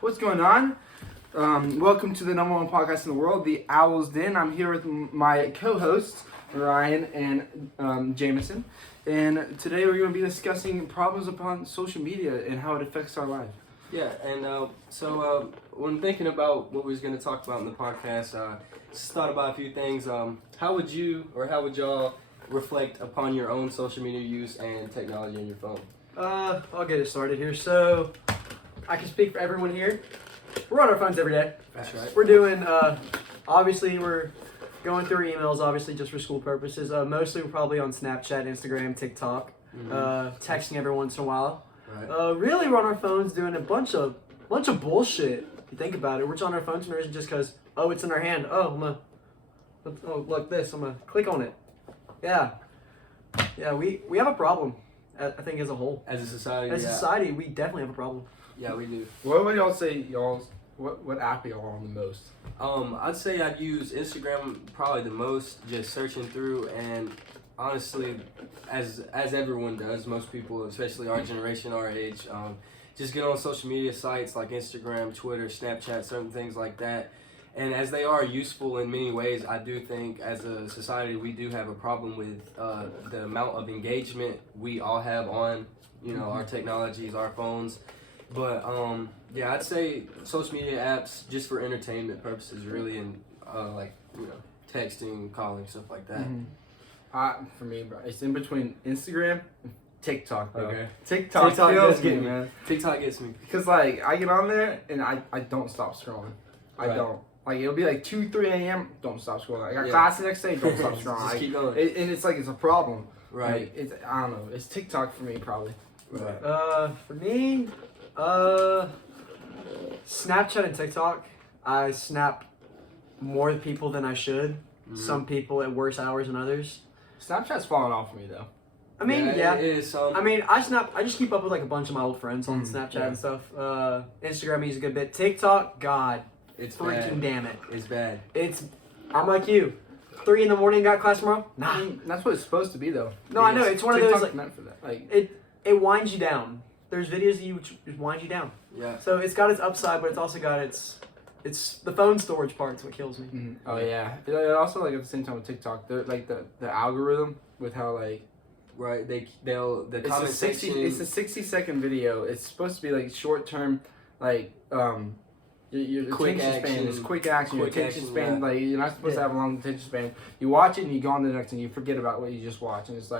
What's going on? Welcome to the number one podcast in the world, The Owl's Den. I'm here with my co-hosts, Ryan and Jameson. And today we're going to be discussing problems upon social media and how it affects our life. Yeah, and so when thinking about what we was going to talk about in the podcast, just thought about a few things. How would y'all reflect upon your own social media use and technology on your phone? I'll get it started here. So, I can speak for everyone here. We're on our phones every day. That's right. We're doing, obviously we're going through emails, obviously just for school purposes. Mostly we're probably on Snapchat, Instagram, TikTok, texting every once in a while. Right. Really we're on our phones doing a bunch of bullshit. If you think about it, we're on our phones for no reason just because, it's in our hand. Oh, look this, I'm gonna click on it. Yeah, we have a problem. I think as a whole. As a society. As a society, we definitely have a problem. Yeah, we do. What would y'all say what app are y'all on the most? I'd say I'd use Instagram probably the most, just searching through, and honestly, as everyone does, most people, especially our generation, our age, just get on social media sites like Instagram, Twitter, Snapchat, certain things like that. And as they are useful in many ways, I do think as a society we do have a problem with the amount of engagement we all have on, our technologies, our phones. But I'd say social media apps just for entertainment purposes, really, and texting, calling, stuff like that. For me, bro, it's in between Instagram and TikTok, bro. Okay. TikTok kills gets me, me, man. TikTok gets me. Because, I get on there and I don't stop scrolling. I Right. don't. It'll be 2, 3 a.m., don't stop scrolling. I got Yeah. class the next day, don't stop scrolling. Just keep going. And it's it's a problem. Right. I don't know. It's TikTok for me, probably. Right. For me, Snapchat and TikTok. I snap more people than I should. Some people at worse hours than others. Snapchat's falling off for me, though. I mean, yeah. It is. I mean, I just keep up with a bunch of my old friends on Snapchat yeah. and stuff. Instagram I use a good bit. TikTok, God, It's freaking bad. damn it. It's bad. I'm like you. 3 a.m, got class tomorrow? Nah. I mean, that's what it's supposed to be, though. No, I know. It's one of those, TikTok's meant for that. it winds you down. There's videos that you just wind you down. Yeah. So it's got its upside, but it's also got its the phone storage part's what kills me. Oh yeah. It also at the same time with TikTok, they're the algorithm with how Right. They'll the it's comment a 60 section. it's a 60-second video. It's supposed to be short term, your Quick attention span action. is quick action. Your Quick attention action, span, yeah. you're not supposed to have a long attention span. You watch it and you go on to the next and you forget about what you just watched, and it's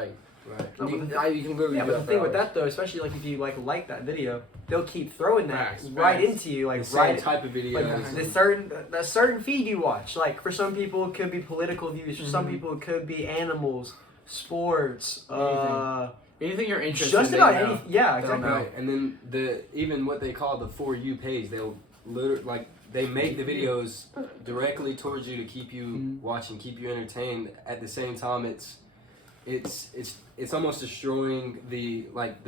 Right. No, you but can literally Yeah, do but that the for thing with hours. that though, especially if you like that video, they'll keep throwing that Facts, right facts. into you, The same right. type of video. The certain feed you watch. Like for some people it could be political views. For some people it could be animals, sports, Anything you're interested just in. about they know. anything. Yeah, They'll exactly. know. Right. And then even what they call the For You page, they'll literally they make the videos directly towards you to keep you watching, keep you entertained. At the same time, it's almost destroying the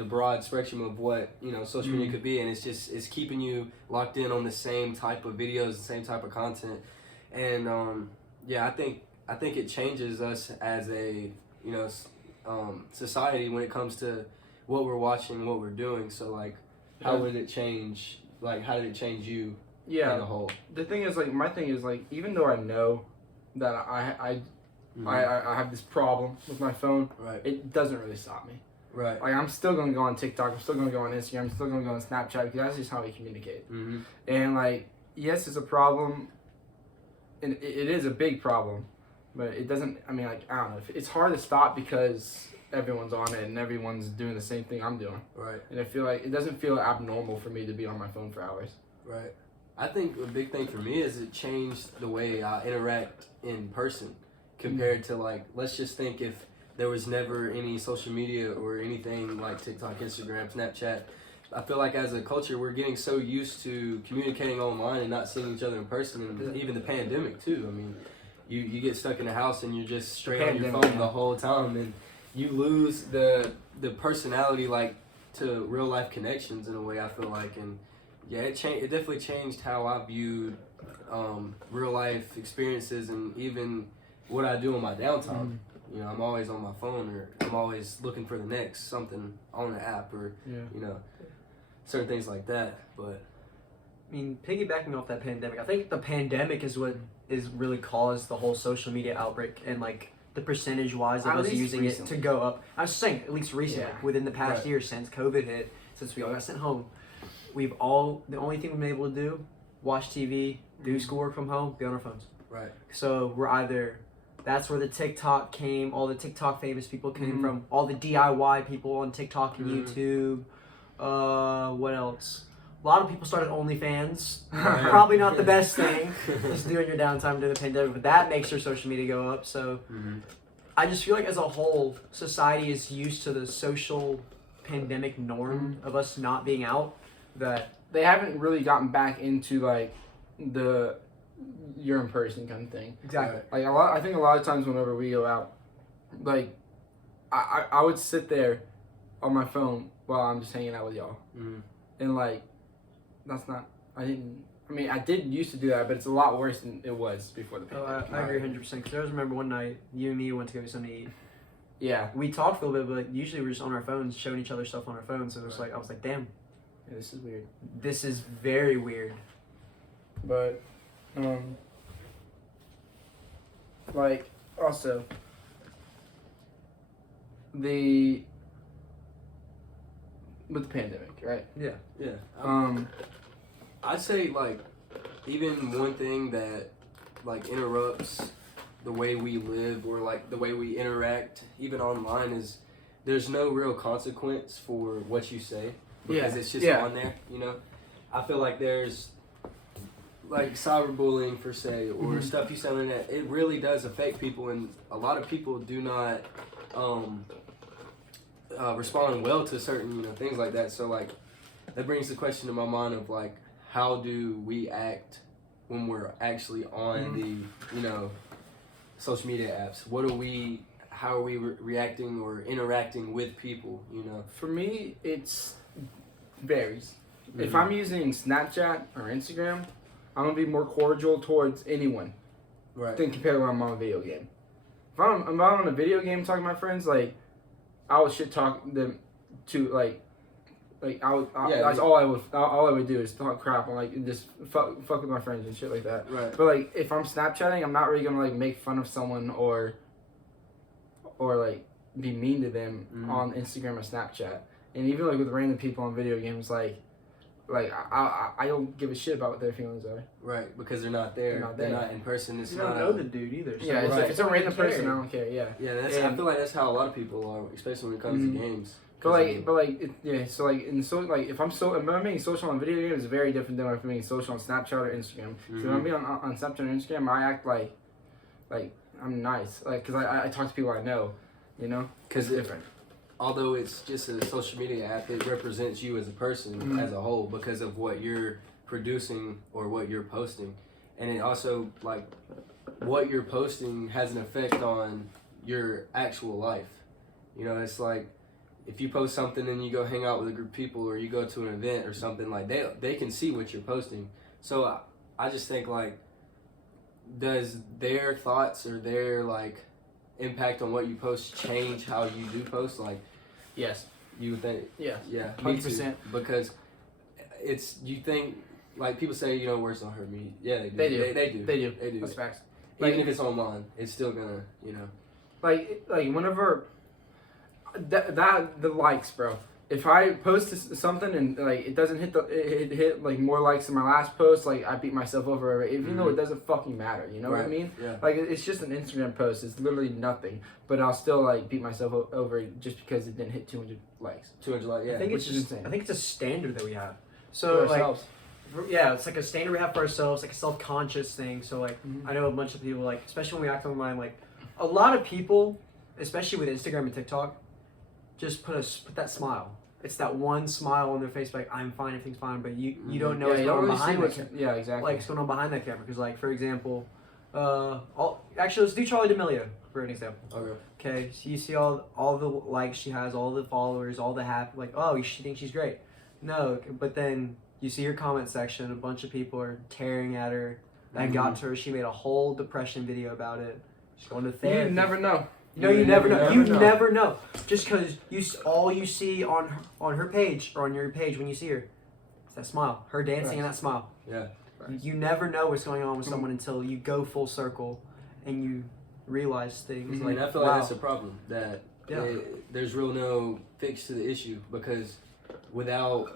broad spectrum of what social media could be, and it's keeping you locked in on the same type of videos, the same type of content, and I think it changes us as a society when it comes to what we're watching, what we're doing. So how would it change? How did it change you? Yeah. In a whole. The thing is, my thing is, even though I know that I have this problem with my phone, Right. it doesn't really stop me. Right. I'm still gonna go on TikTok. I'm still gonna go on Instagram. I'm still gonna go on Snapchat because that's just how we communicate. Mm-hmm. And yes, it's a problem, and it is a big problem, but it doesn't. I mean, I don't know. It's hard to stop because everyone's on it and everyone's doing the same thing I'm doing. Right. And I feel like it doesn't feel abnormal for me to be on my phone for hours. Right. I think a big thing for me is it changed the way I interact in person compared to let's just think if there was never any social media or anything like TikTok, Instagram, Snapchat. I feel like as a culture we're getting so used to communicating online and not seeing each other in person, and even the pandemic too. I mean, you get stuck in the house and you're just straight on your phone the whole time, and you lose the personality to real life connections in a way, I feel like. And yeah, it definitely changed how I viewed real life experiences and even what I do in my downtime. I'm always on my phone, or I'm always looking for the next something on the app, or certain things like that. But I mean, piggybacking off that pandemic, I think the pandemic is what is really caused the whole social media outbreak and like the percentage wise of At us least using it to recently. go up. I was saying at least recently, Yeah. within the past Right. year since COVID hit, since we all got sent home, the only thing we've been able to do, watch TV, do schoolwork from home, be on our phones. Right. So we're either, that's where the TikTok came, all the TikTok famous people came Mhm. from, all the DIY people on TikTok and Mhm. YouTube. What else? A lot of people started OnlyFans. Right. Probably not the best thing, just doing your downtime during the pandemic, but that makes your social media go up. So Mm-hmm. I just feel like as a whole, society is used to the social pandemic norm of us not being out. That They haven't really gotten back into like the you're in person kind of thing. exactly. Like I think a lot of times whenever we go out, like I would sit there on my phone while I'm just hanging out with y'all, Mm-hmm. and like that's not. I did used to do that, but it's a lot worse than it was before the Oh, pandemic. I agree 100%. Because I always remember one night, you and me went to go get something to eat. Yeah, We talked a little bit, but usually we're just on our phones, showing each other stuff on our phones. So it was Right. like, I was like, damn, yeah, this is weird. this is very weird. But like also the with the pandemic, right? Yeah. I'd say like even one thing that like interrupts the way we live or like the way we interact even online is there's no real consequence for what you say because Yeah, it's just yeah. on there, you know. I feel like there's like cyberbullying per se or Mhm. stuff you say on the internet. It really does affect people, and a lot of people do not respond well to certain things like that. So like that brings the question to my mind of like how do we act when we're actually on the social media apps? How are we reacting or interacting with people? For me, it's varies. If Mhm. I'm using Snapchat or Instagram, I'm gonna be more cordial towards anyone Right. than compared to when I'm on a video game. If I'm on a video game talking to my friends, like I would shit talk them to like that's all I would do is talk crap and like just fuck with my friends and shit like that. Right. But like if I'm Snapchatting, I'm not really gonna like make fun of someone or like be mean to them Mhm. on Instagram or Snapchat. And even like with random people on video games, like I don't give a shit about what their feelings are. Right. Because they're not there. They're not They're there. not in person. It's You not don't know the dude either. So Yeah, right. if it's a random care. person, I don't care. Yeah. Yeah, I And- feel like that's how a lot of people are, especially when it comes Mhm. to games. But so like if I'm being social on video games, it's very different than if I'm being social on Snapchat or Instagram. So if I'm being on Snapchat or Instagram, I act like I'm nice, like because I talk to people I know, Because it's different. although it's just a social media app, it represents you as a person Mhm. as a whole because of what you're producing or what you're posting, and it also like what you're posting has an effect on your actual life. It's like if you post something and you go hang out with a group of people or you go to an event or something, like they can see what you're posting. So I just think like, does their thoughts or their like impact on what you post change how you do post? Like Yes. you would think, Yeah. yeah, me too. 100%. Because you think like people say words don't hurt me. Yeah, they do. They do. They do. They do. They do. That's facts. Even Like- if it's online, it's still gonna Like whenever that the likes, bro. If I post something and like it doesn't it hit like more likes than my last post, like I beat myself over it, even though it doesn't fucking matter. You know what I Right. mean? Yeah. Like it's just an Instagram post. It's literally nothing, but I'll still like beat myself over it just because it didn't hit 200 likes. 200 like yeah. I think which it's is just, insane. I think it's a standard that we have. For So like, ourselves. yeah, it's like a standard we have for ourselves, like a self-conscious thing. So like, Mhm. I know a bunch of people like, especially when we act online, like a lot of people, especially with Instagram and TikTok, just put that smile. It's that one smile on their face, like I'm fine, everything's fine, but you don't know Yeah, what's you going don't on really see behind what's that. yeah, exactly. Like what's going on behind that camera. Because like for example, actually let's do Charlie D'Amelio for an example. Okay. Okay, so you see all the likes she has, all the followers, all the happy, like, oh, she thinks she's great. No, but then you see her comment section, a bunch of people are tearing at her. That got to her. She made a whole depression video about it. She's going to therapy. you never know. No, you never know. never You know. never know. Just because all you see on her page or on your page when you see her It's that smile. Her dancing and that smile. Yeah. You never know what's going on with someone until you go full circle and you realize things. Mhm. Like, And I feel wow. like that's a problem. That Yeah. there's real no fix to the issue, because without,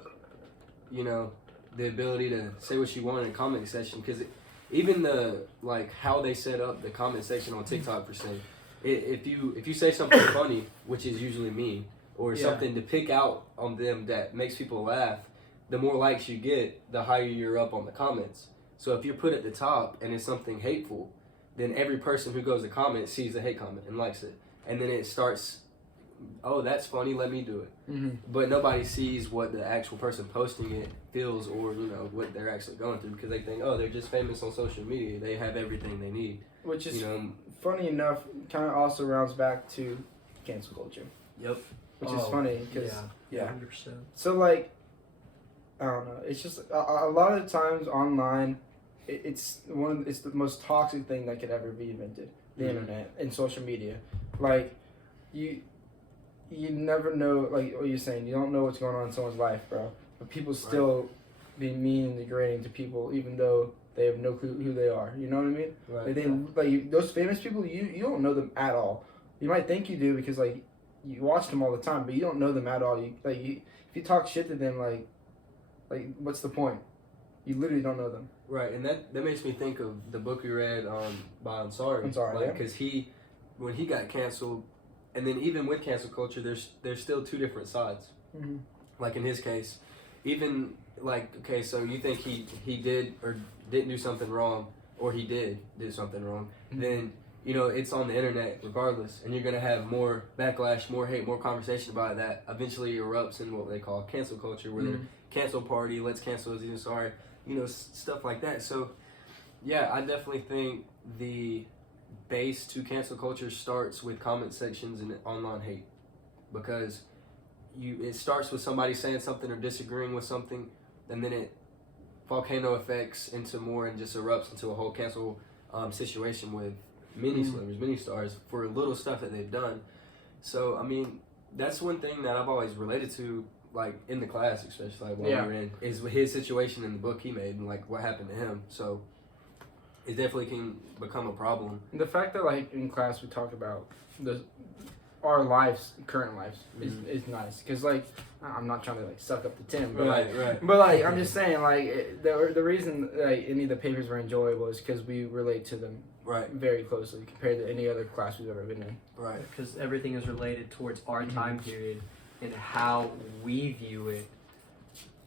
the ability to say what you want in the comment section, because even how they set up the comment section on TikTok per se, if you say something funny, which is usually mean, or something to pick out on them that makes people laugh, the more likes you get, the higher you're up on the comments. So if you're put at the top and it's something hateful, then every person who goes to comment sees the hate comment and likes it, and then it starts, oh, that's funny, let me do it. Mm-hmm. But nobody sees what the actual person posting it feels, or what they're actually going through, because they think, oh, they're just famous on social media, they have everything they need. Which is, You know, funny enough, kind of also rounds back to cancel culture. Yep. Which is funny because yeah, 100%. So like, I don't know. It's just a lot of the times online, it's the most toxic thing that could ever be invented. The internet and social media, like you never know. Like what you're saying, you don't know what's going on in someone's life, bro. But people still be mean and degrading to people, even though they have no clue who they are. You know what I mean? Right. Those famous people, you don't know them at all. You might think you do because like you watch them all the time, but you don't know them at all. If you talk shit to them, like what's the point? You literally don't know them. Right, and that makes me think of the book we read by Ansari. Ansari, because when he got canceled, and then even with cancel culture, there's still two different sides. Mm-hmm. Like in his case, even okay, so you think he did or didn't do something wrong, or he did something wrong, then it's on the internet regardless, and you're gonna have more backlash, more hate, more conversation about that. Eventually erupts in what they call cancel culture, where they're cancel party, let's cancel Aziz Ansari, stuff like that. So yeah, I definitely think the base to cancel culture starts with comment sections and online hate, because it starts with somebody saying something or disagreeing with something, and then it volcano effects into more and just erupts into a whole cancel situation with many celebrities, many stars, for little stuff that they've done. So I mean, that's one thing that I've always related to, like in the class, especially while we were in, is his situation in the book he made and like what happened to him. So it definitely can become a problem. The fact that like in class we talk about our lives, current lives, is nice, because like I'm not trying to like suck up to Tim, but but like I'm just saying, like the reason like any of the papers were enjoyable is because we relate to them very closely compared to any other class we've ever been in. Right. Because everything is related towards our time period and how we view it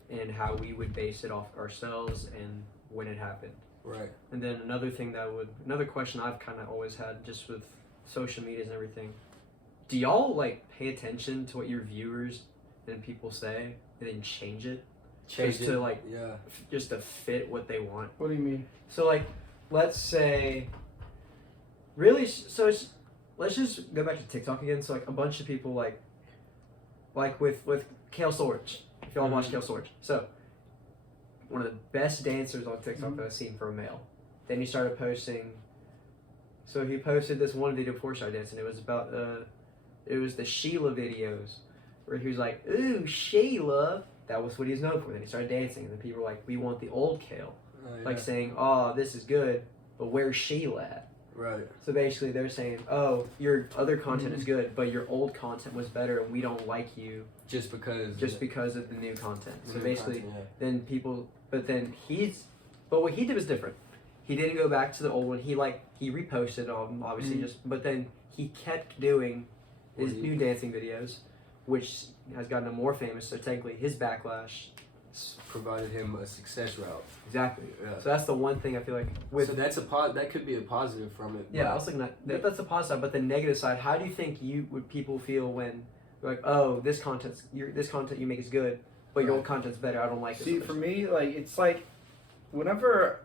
and how we would base it off ourselves and when it happened. Right. And then another question I've kind of always had just with social media and everything. Do y'all like pay attention to what your viewers and people say and then change it? Just to like, just to fit what they want? What do you mean? So like, let's say, let's just go back to TikTok again. So like a bunch of people like with Kale Storage, if y'all watch Kale Storage. So one of the best dancers on TikTok that I've seen for a male. Then he started posting, so he posted this one video before he started dancing. It was about, it was the Sheila videos, where he was like, ooh, Sheila. That was what he was known for. Then he started dancing, and then people were like, we want the old Kale. Like saying, oh, this is good, but where's Sheila at? Right. So basically they're saying, oh, your other content is good, but your old content was better, and we don't like you just because of the new content. The So new basically, content, then people, but what he did was different. He didn't go back to the old one. He reposted obviously but then he kept doing his new dancing videos, which has gotten him more famous. So technically, his backlash provided him a success route. Exactly. Yeah. So that's the one thing I feel like with. So that could be a positive from it. Yeah, I was thinking that's the positive side, but the negative side. How do you think would people feel when they're like, oh, this content you make is good, but your old content's better. I don't like it. See, for me, like it's like whenever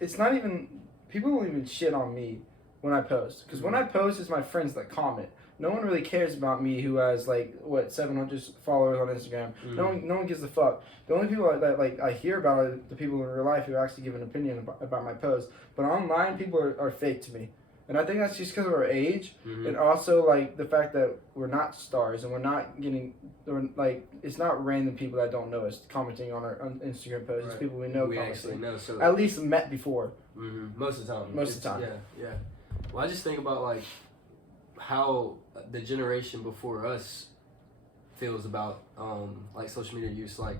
it's not even people don't even shit on me when I post, because when I post, it's my friends that comment. No one really cares about me who has 700 followers on Instagram. No one gives a fuck. The only people that I hear about are the people in real life who actually give an opinion about my post. But online, people are fake to me. And I think that's just because of our age, Mhm. and also like the fact that we're not stars and we're not getting, like it's not random people that don't know us commenting on Instagram posts. It's Right. people we know We commenting. actually know. So At least met before. most of the time. Most of the time. Yeah. Well, I just think about like how the generation before us feels about like social media use. Like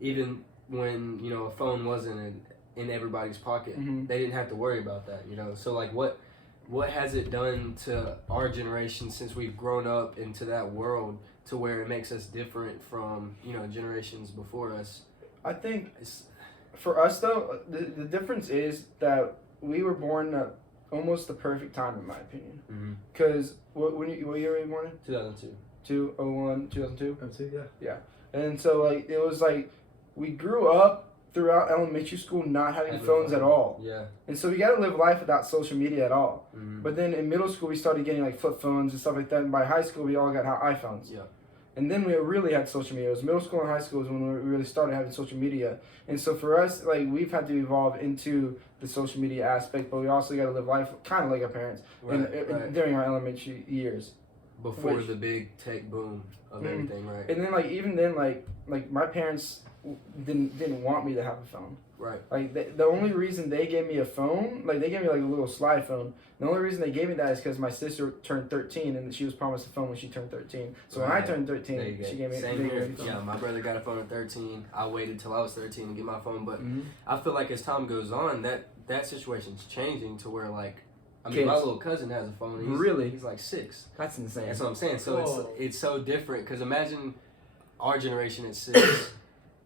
even when a phone wasn't in everybody's pocket, Mhm. they didn't have to worry about that. So like what has it done to our generation since we've grown up into that world to where it makes us different from generations before us? I think It's, for us though, the difference is that we were born at almost the perfect time, in my opinion. Because what year were you born in? 2002. 2001, 2002. Yeah. And so like it was like we grew up throughout elementary school not having Having phones phone. at all. Yeah. And so we got to live life without social media at all. Mhm. But then in middle school we started getting like flip phones and stuff like that. And by high school we all got iPhones. Yeah. And then we really had social media. It was middle school and high school is when we really started having social media. And so for us, like we've had to evolve into the social media aspect, but we also got to live life kind of like our parents Right. during our elementary years. Before Which- the big tech boom of Mhm. everything, right? And then like even then like my parents didn't want me to have a phone. Right. Like the only reason they gave me a phone, like they gave me like a little slide phone. The only reason they gave me that is because my sister turned 13 and she was promised a phone when she turned 13. So when I Right. turned There 13, you go. she gave me Same they gave here. me a phone. Yeah, my brother got a phone at 13. I waited till I was 13 to get my phone, but Mhm. I feel like as time goes on, that situation's changing to where like, I mean, my Kids. little cousin has a phone. Really? He's like 6. That's insane. That's what I'm saying. So Whoa. it's so different because imagine our generation at 6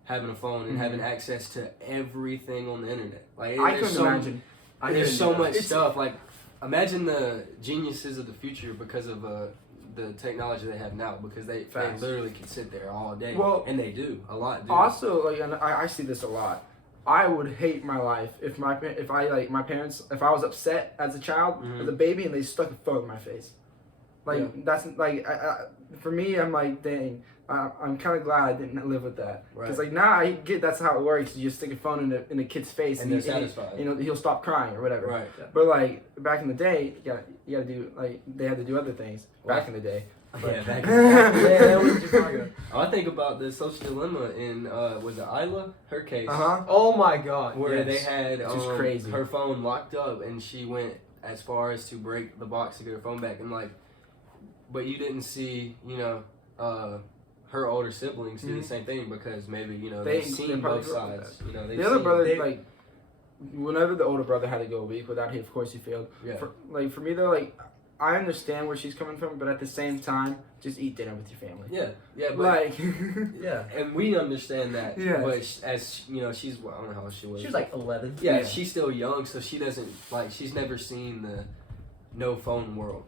having a phone and Mhm. having access to everything on the internet. Like I there's couldn't so, imagine. I There's couldn't so do that. much It's- stuff. Like imagine the geniuses of the future because of the technology they have now. Because they Facts. literally can sit there all day. Well, and they do a lot. Do. Also, like, and I see this a lot. I would hate my life if my parents, if I was upset as a child, Mhm. as a baby, and they stuck a phone in my face. Like Yeah. that's like for me, I'm like, dang, I'm kind of glad I didn't live with that. Because Right. like now I get that's how it works. You just stick a phone in a kid's face, And they're he- satisfied. he'll stop crying or whatever. Right. But like back in the day, you gotta do like they had to do other things back in the day. Yeah, back Yeah, we were in Chicago. I think about the social dilemma in was it Isla? Her case. Oh my god. Where yes. they had It's just crazy. her phone locked up and she went as far as to break the box to get her phone back and like, but you didn't see her older siblings do Mhm. the same thing because maybe They- they've seen they probably both grew up with sides. They've The other seen- brother, they- like, whenever the older brother had to go a week without him, of course he failed. Yeah. For me though, like, I understand where she's coming from, but at the same time, just eat dinner with your family. yeah, but Like, Yeah. and we understand that. Yes. But as she's I don't know how old she was. She was like 11. Yeah, Yeah. she's still young, so she doesn't like. She's never seen the no phone world.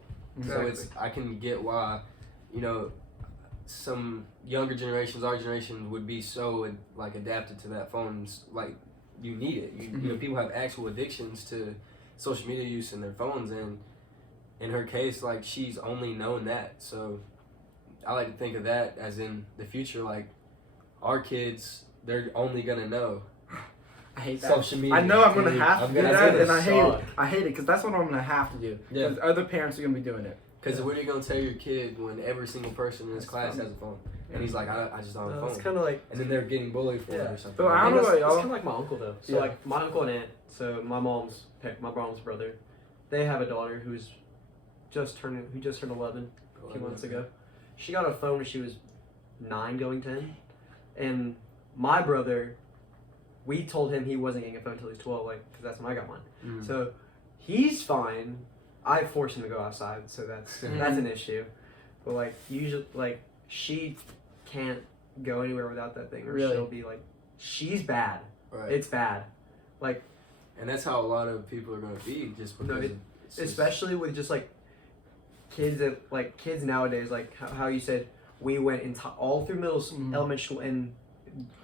So it's I can get why, some younger generations, our generation, would be so like adapted to that phone. Like you need it. You know, people have actual addictions to social media use in their phones, and in her case, like she's only known that. So I like to think of that as in the future, like our kids, they're only gonna know I hate that. social media. I know I'm gonna Dude, have to I'm do gonna that, say and I this. hate it. suck. I hate it because that's what I'm gonna have to do. Yeah. Because other parents are gonna be doing it. Because what are you gonna tell your kid when every single person in his class has a phone, and he's like, I just don't have a It's phone, kind of like and then they're getting bullied for it Yeah. or something. But I don't know it's about y'all. kind of like my uncle though. So Yeah. like my uncle and aunt. So my mom's brother. They have a daughter who just turned 11 a few months ago. She got a phone when she was 9 going 10. And my brother, we told him he wasn't getting a phone until he was 12, like, because that's when I got mine. Mm. So he's fine. I forced him to go outside, so that's an issue. But like usually, like she can't go anywhere without that thing, or Really? she'll be like, she's bad. Right. It's bad. Like And that's how a lot of people are gonna be, just because. No, it's just- especially with just like kids nowadays, like how you said we went all through Mhm. elementary school, and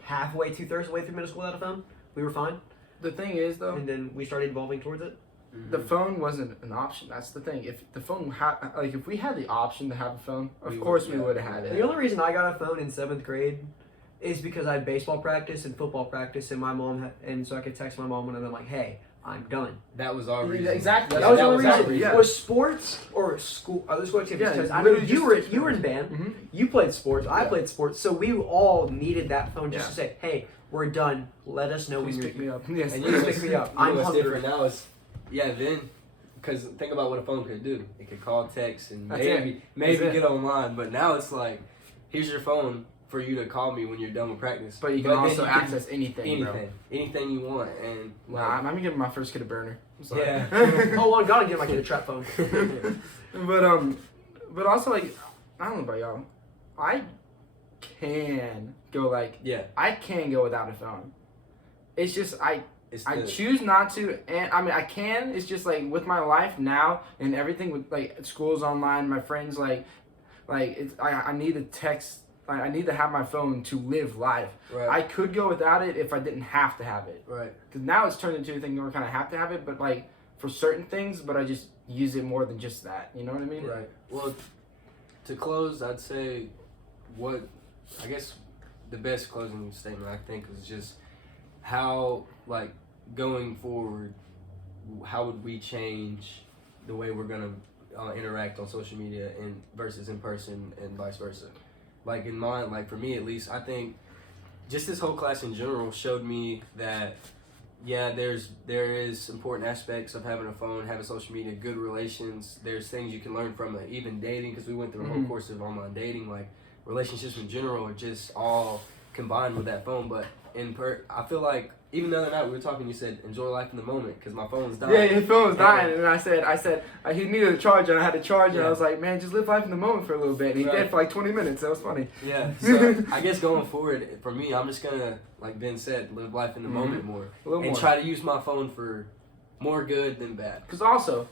halfway, 2/3 of the way through middle school without a phone. We were fine, The thing is though, and then we started evolving towards it. Mhm. the phone wasn't an option. That's the thing. If the phone if we had the option to have a phone, of We course would, we yeah. would have had The it. only reason I got a phone in 7th grade is because I had baseball practice and football practice, and my mom and so I could text my mom and I'm like, hey, I'm done. That was our reason. Exactly. That was the our only reason. yeah. Was sports or school, other school activities? Yeah, Because I know literally you were just you were in band. Mhm. You played sports. I Yeah. played sports. So we all needed that phone just Yeah. to say, "Hey, we're done. Let us know Please when you're pick me up. Yes. And Please you know pick what's, me up. you know I'm what's hungry." different now is, then, because think about what a phone could do. It could call, text, and That's maybe That's it. get online. But now it's like, here's your phone for you to call me when you're done with practice. But you can then also you access anything, bro. anything you want, and Nah, I'm giving my first kid a burner. I'm sorry. Yeah. Oh, well, I gotta get my kid a trap phone. but also like, I don't know about y'all. I can go like, yeah, I can go without a phone. It's just I it's choose not to, and I mean I can. It's just like with my life now and everything with like school's online, my friends like it's I need to text. I need to have my phone to live life. right, I could go without it if I didn't have to have it. right. Because now it's turned into a thing where I kind of have to have it, but like for certain things, but I just use it more than just that. You know what I mean? Right. Well, to close, I'd say I guess the best closing statement I think is just how, like, going forward, how would we change the way we're gonna interact on social media and versus in person and vice versa. Like in mine, like for me at least, I think just this whole class in general showed me that yeah, there is important aspects of having a phone, having social media, good relations. There's things you can learn from it, even dating, because we went through a whole course of online dating. Like relationships in general are just all combined with that phone. But I feel like even the other night we were talking, you said enjoy life in the moment because my phone's dying. Yeah, his phone was dying, and I said he needed a charger, and I had to charge it. And I was like, man, just live life in the moment for a little bit. And he did for like 20 minutes. That was funny. Yeah. So I guess going forward, for me, I'm just gonna, like Ben said, live life in the moment more A little and more. try to use my phone for more good than bad. Because also,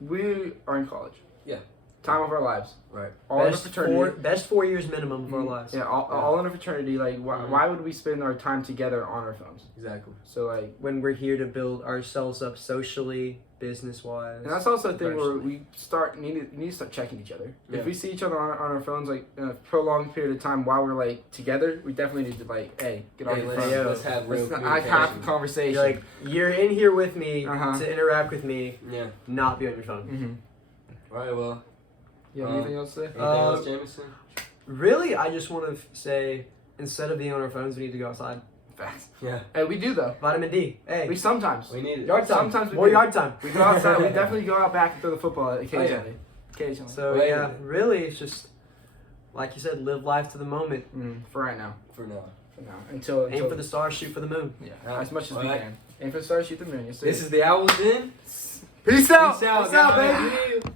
we are in college. Yeah. Time of our lives. Right. All in a fraternity. Best 4 years minimum of our lives. Yeah, all in a fraternity. Like, why would we spend our time together on our phones? Exactly. So like, When we're here to build ourselves up socially, business wise. and that's also a thing where we need to start checking each other. Yeah. If we see each other on our phones like in a prolonged period of time while we're like together, we definitely need to like, hey, get off Hey, your let's, phone. let's have real Let's have a communication. conversation. You're like, you're in here with me Uh-huh. to interact with me, Yeah. not be on your phone. Mm-hmm. All right. Well. You have anything else to say? Anything else, Jameson? Really, I just want to say, instead of being on our phones, we need to go outside. Facts. Yeah. Hey, we do though. Vitamin D. Hey, We sometimes. We need it. yard time. sometimes we More do. yard time. We go outside. We definitely go out back and throw the football occasionally. Occasionally. So Wait. yeah, really, it's just like you said, live life to the moment. For right now. For now. For now. Until Aim for the stars, shoot for the moon. yeah, as much as we Alright. can. Aim for the stars, shoot the moon. Yes, sir. This is the Owls Den. Peace out. Peace out, Peace out, guys. baby.